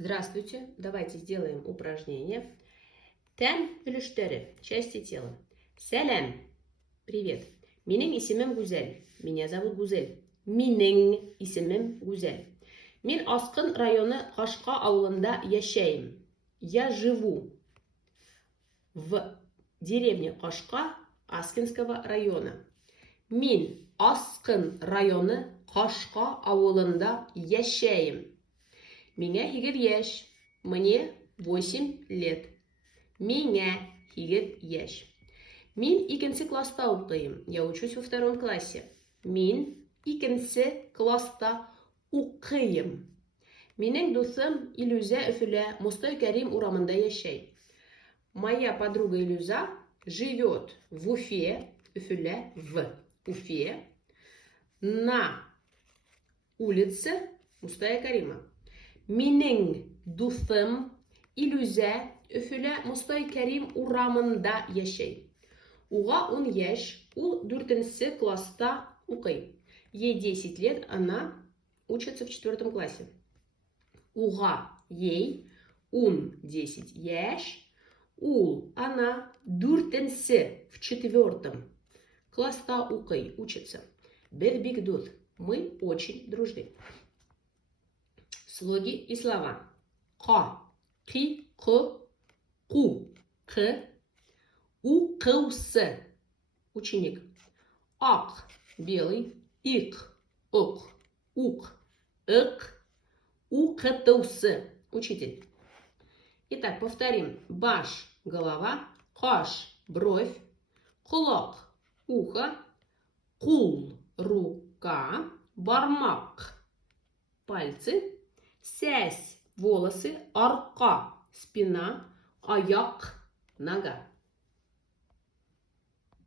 Здравствуйте, давайте сделаем упражнение. Тән бүліштері, части тела. Сәлем, привет. Менің исемім Гүзел. Меня зовут Гүзел. Менің исемім Гүзел. Мен Асқын районы Қашқа ауылында яшәйм. Я живу в деревне Қашқа Аскинского района. Мен Асқын районы Қашқа ауылында яшәйм. Меня 8 яш. Мне 8 лет. Меня 8 яш. Мен 2 класста оқимын. Я учусь во 2 классе. Мен 2 класста оқимын. Менің досым Илюза Өфілә Мостай Кәрим урамында яшәй. Моя подруга Илюза живет в Уфе, Өфілә, в Уфе, на улице Мустая Карима. Менің досым Илюза Өфілә Мостай Кәрим урамында яшәй. Уға 10 яш, ул 4 класста укый. Ей 10 лет, она учится в 4 классе. Уға ей 10 яш, она 4 в 4 класста укый, учится. Бер бик дус, мы очень дружны. Слоги и слова. Қа, қи, қы, ку, қы, укысы, ученик. Ақ, белый, ик, ок, ук, ик, укытусы, учитель. Итак, повторим. Баш, голова, қаш, бровь, құлақ, ухо, қул, рука, бармак, пальцы, сәс, волосы, арқа, спина, аяқ, нога.